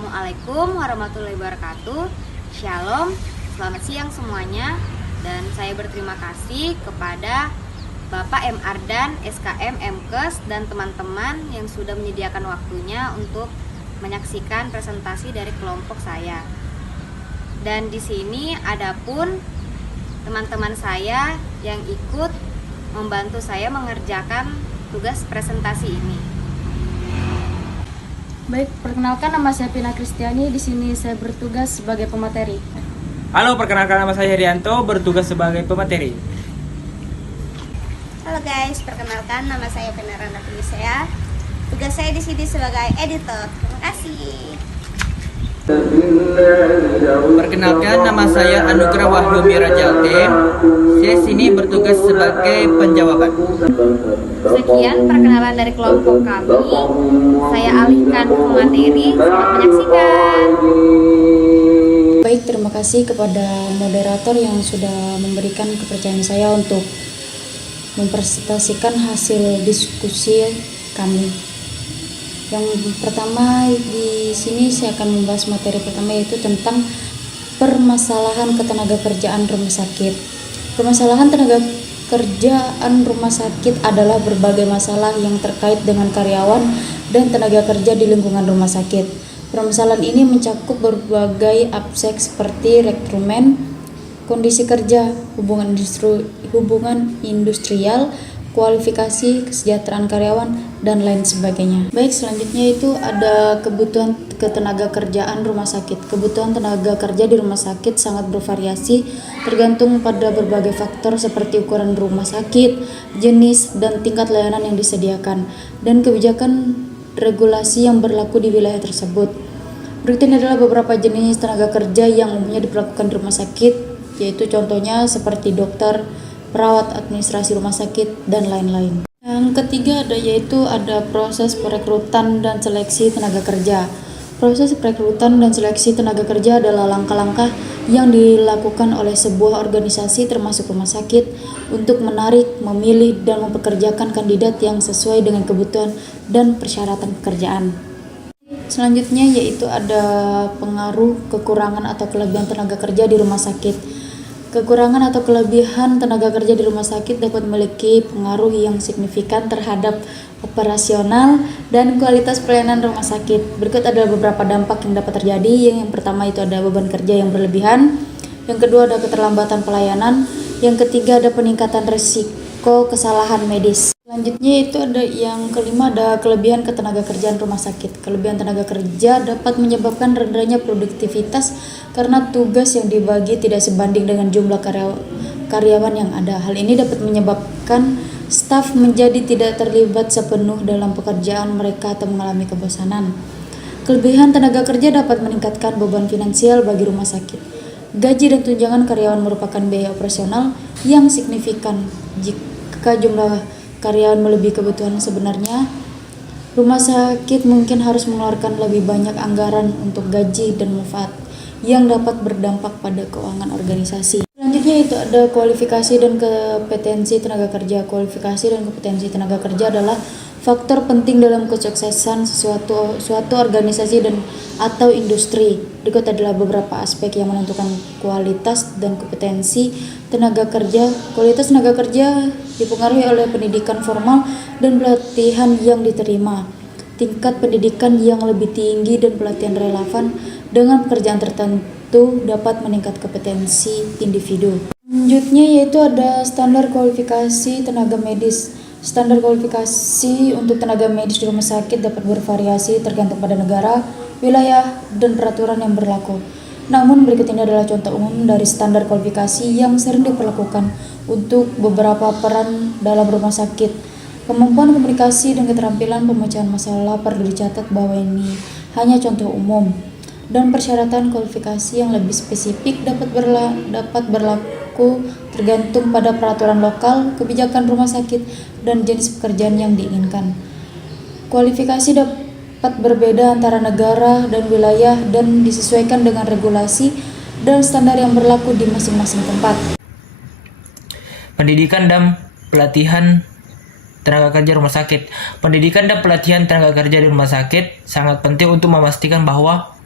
Assalamualaikum warahmatullahi wabarakatuh. Shalom, selamat siang semuanya. Dan saya berterima kasih kepada Bapak M. Ardan, SKM MKes, dan teman-teman yang sudah menyediakan waktunya untuk menyaksikan presentasi dari kelompok saya. Dan di sini ada pun teman-teman saya yang ikut membantu saya mengerjakan tugas presentasi ini. Baik, perkenalkan nama saya Pina Kristiani. Di sini saya bertugas sebagai pemateri. Halo, perkenalkan nama saya Herianto, bertugas sebagai pemateri. Halo guys, perkenalkan nama saya Penaranda Felicia. Tugas saya di sini sebagai editor. Terima kasih. Perkenalkan nama saya Anugrah Wahyu Mirajaltin. Saya sini bertugas sebagai penjawaban. Sekian perkenalan dari kelompok kami. Saya alihkan ke materi. Selamat menyaksikan. Baik, terima kasih kepada moderator yang sudah memberikan kepercayaan saya untuk mempresentasikan hasil diskusi kami. Yang pertama di sini saya akan membahas materi pertama, yaitu tentang permasalahan ketenagakerjaan rumah sakit. Permasalahan tenaga kerjaan rumah sakit adalah berbagai masalah yang terkait dengan karyawan dan tenaga kerja di lingkungan rumah sakit. Permasalahan ini mencakup berbagai aspek seperti rekrutmen, kondisi kerja, hubungan industrial, kualifikasi, kesejahteraan karyawan, dan lain sebagainya. Baik, selanjutnya itu ada kebutuhan ketenaga kerjaan rumah sakit. Kebutuhan tenaga kerja di rumah sakit sangat bervariasi tergantung pada berbagai faktor seperti ukuran rumah sakit, jenis dan tingkat layanan yang disediakan, dan kebijakan regulasi yang berlaku di wilayah tersebut. Berikut ini adalah beberapa jenis tenaga kerja yang umumnya diperlakukan di rumah sakit, yaitu contohnya seperti dokter, perawat, administrasi rumah sakit, dan lain-lain. Yang ketiga ada proses perekrutan dan seleksi tenaga kerja. Proses perekrutan dan seleksi tenaga kerja adalah langkah-langkah yang dilakukan oleh sebuah organisasi termasuk rumah sakit untuk menarik, memilih, dan mempekerjakan kandidat yang sesuai dengan kebutuhan dan persyaratan pekerjaan. Selanjutnya yaitu ada pengaruh, kekurangan atau kelebihan tenaga kerja di rumah sakit. Kekurangan atau kelebihan tenaga kerja di rumah sakit dapat memiliki pengaruh yang signifikan terhadap operasional dan kualitas pelayanan rumah sakit. Berikut adalah beberapa dampak yang dapat terjadi. Yang pertama itu ada beban kerja yang berlebihan. Yang kedua ada keterlambatan pelayanan. Yang ketiga ada peningkatan risiko kesalahan medis. Selanjutnya itu ada yang kelima, ada kelebihan ketenaga kerjaan rumah sakit. Kelebihan tenaga kerja dapat menyebabkan rendahnya produktivitas karena tugas yang dibagi tidak sebanding dengan jumlah karyawan yang ada. Hal ini dapat menyebabkan staf menjadi tidak terlibat sepenuh dalam pekerjaan mereka atau mengalami kebosanan. Kelebihan tenaga kerja dapat meningkatkan beban finansial bagi rumah sakit. Gaji dan tunjangan karyawan merupakan biaya operasional yang signifikan. Jika jumlah karyawan melebihi kebutuhan sebenarnya, rumah sakit mungkin harus mengeluarkan lebih banyak anggaran untuk gaji dan manfaat yang dapat berdampak pada keuangan organisasi. Selanjutnya itu ada kualifikasi dan kompetensi tenaga kerja. Kualifikasi dan kompetensi tenaga kerja adalah faktor penting dalam kesuksesan suatu organisasi dan atau industri. Berikut adalah beberapa aspek yang menentukan kualitas dan kompetensi tenaga kerja. Kualitas tenaga kerja dipengaruhi oleh pendidikan formal dan pelatihan yang diterima, tingkat pendidikan yang lebih tinggi dan pelatihan relevan dengan pekerjaan tertentu dapat meningkat kompetensi individu. Selanjutnya yaitu ada standar kualifikasi tenaga medis. Standar kualifikasi untuk tenaga medis di rumah sakit dapat bervariasi tergantung pada negara, wilayah, dan peraturan yang berlaku. Namun berikut ini adalah contoh umum dari standar kualifikasi yang sering diperlakukan untuk beberapa peran dalam rumah sakit. Kemampuan komunikasi dan keterampilan pemecahan masalah perlu dicatat bahwa ini hanya contoh umum, dan persyaratan kualifikasi yang lebih spesifik dapat berlaku tergantung pada peraturan lokal, kebijakan rumah sakit, dan jenis pekerjaan yang diinginkan. Kualifikasi dapat berbeda antara negara dan wilayah dan disesuaikan dengan regulasi dan standar yang berlaku di masing-masing tempat. Pendidikan dan pelatihan tenaga kerja rumah sakit. Pendidikan dan pelatihan tenaga kerja di rumah sakit sangat penting untuk memastikan bahwa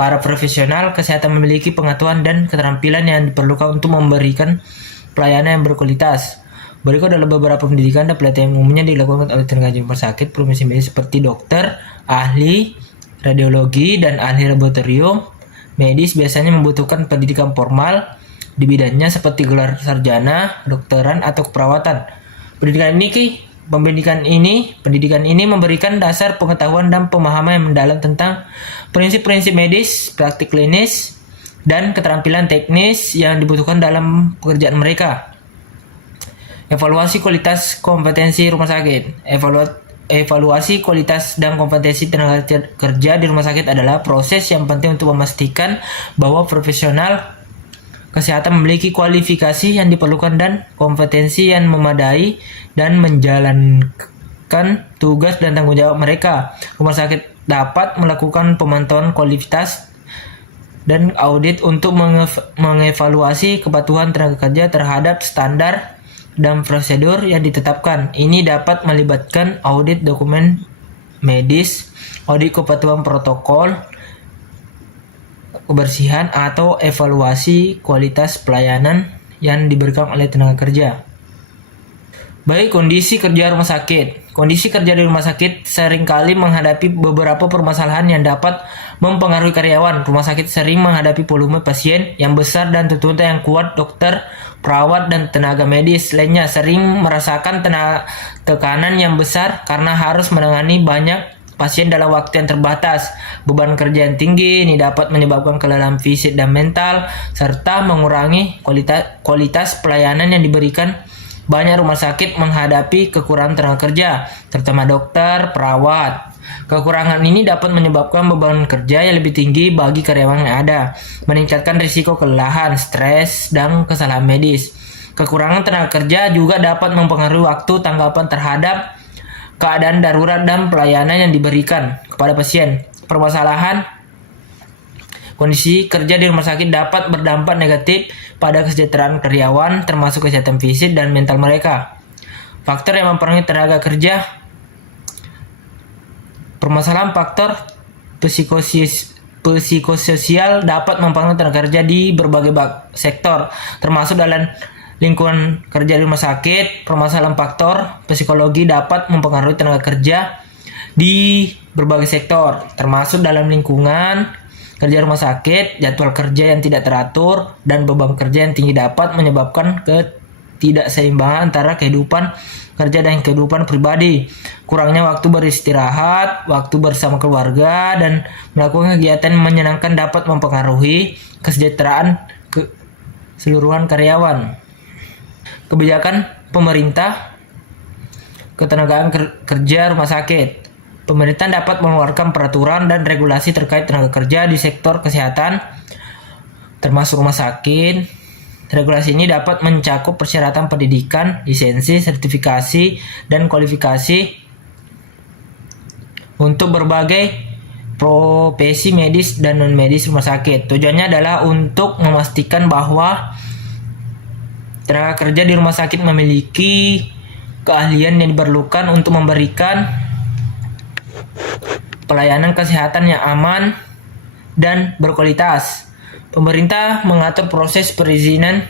Para profesional kesehatan memiliki pengetahuan dan keterampilan yang diperlukan untuk memberikan pelayanan yang berkualitas. Berikut adalah beberapa pendidikan dan pelatihan umumnya dilakukan oleh tenaga rumah sakit profesi medis seperti dokter, ahli radiologi, dan ahli laboratorium medis biasanya membutuhkan pendidikan formal di bidangnya seperti gelar sarjana, dokteran, atau keperawatan. Pendidikan ini memberikan dasar pengetahuan dan pemahaman yang mendalam tentang prinsip-prinsip medis, praktik klinis, dan keterampilan teknis yang dibutuhkan dalam pekerjaan mereka. Evaluasi kualitas kompetensi rumah sakit. Evaluasi kualitas dan kompetensi tenaga kerja di rumah sakit adalah proses yang penting untuk memastikan bahwa profesional kesehatan memiliki kualifikasi yang diperlukan dan kompetensi yang memadai dan menjalankan tugas dan tanggung jawab mereka. Rumah sakit dapat melakukan pemantauan kualitas dan audit untuk mengevaluasi kepatuhan tenaga kerja terhadap standar dan prosedur yang ditetapkan. Ini dapat melibatkan audit dokumen medis, audit kepatuhan protokol kebersihan, atau evaluasi kualitas pelayanan yang diberikan oleh tenaga kerja. Baik, kondisi kerja rumah sakit. Kondisi kerja di rumah sakit seringkali menghadapi beberapa permasalahan yang dapat mempengaruhi karyawan. Rumah sakit sering menghadapi volume pasien yang besar dan tuntutan yang kuat. Dokter, perawat, dan tenaga medis lainnya sering merasakan tekanan yang besar karena harus menangani banyak pasien dalam waktu yang terbatas. Beban kerja yang tinggi ini dapat menyebabkan kelelahan fisik dan mental, serta mengurangi kualitas pelayanan yang diberikan. Banyak rumah sakit menghadapi kekurangan tenaga kerja, terutama dokter, perawat. Kekurangan ini dapat menyebabkan beban kerja yang lebih tinggi bagi karyawan yang ada, meningkatkan risiko kelelahan, stres, dan kesalahan medis. Kekurangan tenaga kerja juga dapat mempengaruhi waktu tanggapan terhadap keadaan darurat dan pelayanan yang diberikan kepada pasien. Permasalahan kondisi kerja di rumah sakit dapat berdampak negatif pada kesejahteraan karyawan, termasuk kesehatan fisik dan mental mereka. Faktor yang mempengaruhi tenaga kerja. Permasalahan faktor psikososial dapat mempengaruhi tenaga kerja di berbagai sektor, termasuk dalam lingkungan kerja di rumah sakit. Permasalahan faktor psikologi dapat mempengaruhi tenaga kerja di berbagai sektor, termasuk dalam lingkungan kerja rumah sakit. Jadwal kerja yang tidak teratur dan beban kerja yang tinggi dapat menyebabkan ketidakseimbangan antara kehidupan kerja dan kehidupan pribadi. Kurangnya waktu beristirahat, waktu bersama keluarga, dan melakukan kegiatan menyenangkan dapat mempengaruhi kesejahteraan keseluruhan karyawan. Kebijakan pemerintah ketenagaan kerja rumah sakit. Pemerintah dapat mengeluarkan peraturan dan regulasi terkait tenaga kerja di sektor kesehatan, termasuk rumah sakit. Regulasi ini dapat mencakup persyaratan pendidikan, lisensi, sertifikasi, dan kualifikasi untuk berbagai profesi medis dan non-medis rumah sakit. Tujuannya adalah untuk memastikan bahwa tenaga kerja di rumah sakit memiliki keahlian yang diperlukan untuk memberikan pelayanan kesehatan yang aman dan berkualitas. Pemerintah mengatur proses perizinan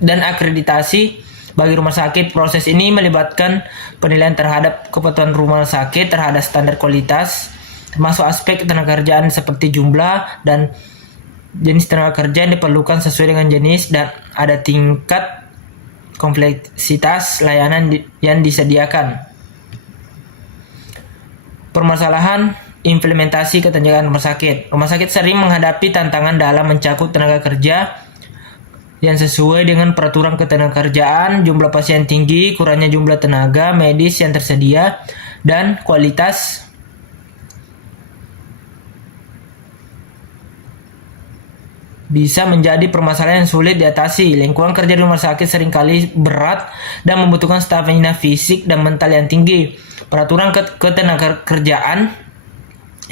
dan akreditasi bagi rumah sakit. Proses ini melibatkan penilaian terhadap kepatuhan rumah sakit terhadap standar kualitas, termasuk aspek tenaga kerjaan seperti jumlah dan jenis tenaga kerja yang diperlukan sesuai dengan jenis, dan ada tingkat kompleksitas layanan yang disediakan. Permasalahan implementasi ketenagaan rumah sakit. Rumah sakit sering menghadapi tantangan dalam mencakup tenaga kerja yang sesuai dengan peraturan ketenagakerjaan. Jumlah pasien tinggi, kurangnya jumlah tenaga medis yang tersedia, dan kualitas bisa menjadi permasalahan yang sulit diatasi. Lingkungan kerja di rumah sakit seringkali berat dan membutuhkan stamina fisik dan mental yang tinggi. Peraturan ketenagakerjaan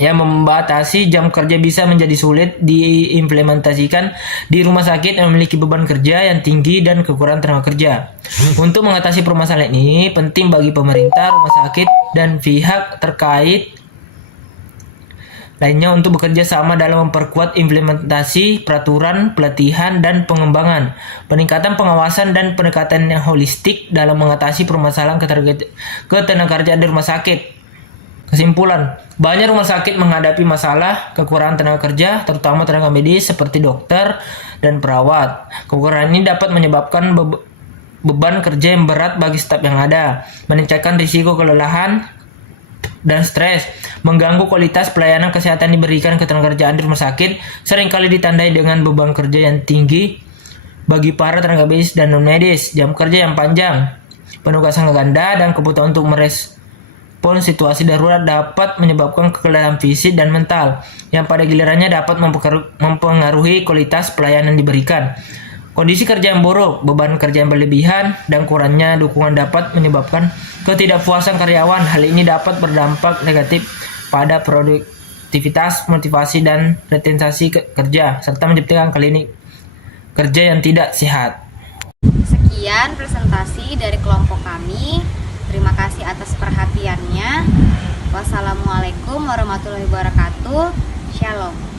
yang membatasi jam kerja bisa menjadi sulit diimplementasikan di rumah sakit yang memiliki beban kerja yang tinggi dan kekurangan tenaga kerja. Untuk mengatasi permasalahan ini, penting bagi pemerintah, rumah sakit, dan pihak terkait lainnya untuk bekerja sama dalam memperkuat implementasi peraturan, pelatihan, dan pengembangan, peningkatan pengawasan dan pendekatan yang holistik dalam mengatasi permasalahan ketenagakerjaan di rumah sakit. Kesimpulan, banyak rumah sakit menghadapi masalah kekurangan tenaga kerja, terutama tenaga medis seperti dokter dan perawat. Kekurangan ini dapat menyebabkan beban kerja yang berat bagi staf yang ada, meningkatkan risiko kelelahan dan stres, mengganggu kualitas pelayanan kesehatan diberikan ke tenaga kerjaan di rumah sakit, seringkali ditandai dengan beban kerja yang tinggi bagi para tenaga medis dan non-medis, jam kerja yang panjang, penugasan ganda, dan kebutuhan untuk merespons situasi darurat dapat menyebabkan kelelahan fisik dan mental, yang pada gilirannya dapat mempengaruhi kualitas pelayanan diberikan. Kondisi kerja yang buruk, beban kerja yang berlebihan, dan kurangnya dukungan dapat menyebabkan ketidakpuasan karyawan. Hal ini dapat berdampak negatif pada produktivitas, motivasi, dan retensi kerja, serta menciptakan klinik kerja yang tidak sehat. Sekian presentasi dari kelompok kami. Terima kasih atas perhatiannya. Wassalamualaikum warahmatullahi wabarakatuh. Shalom.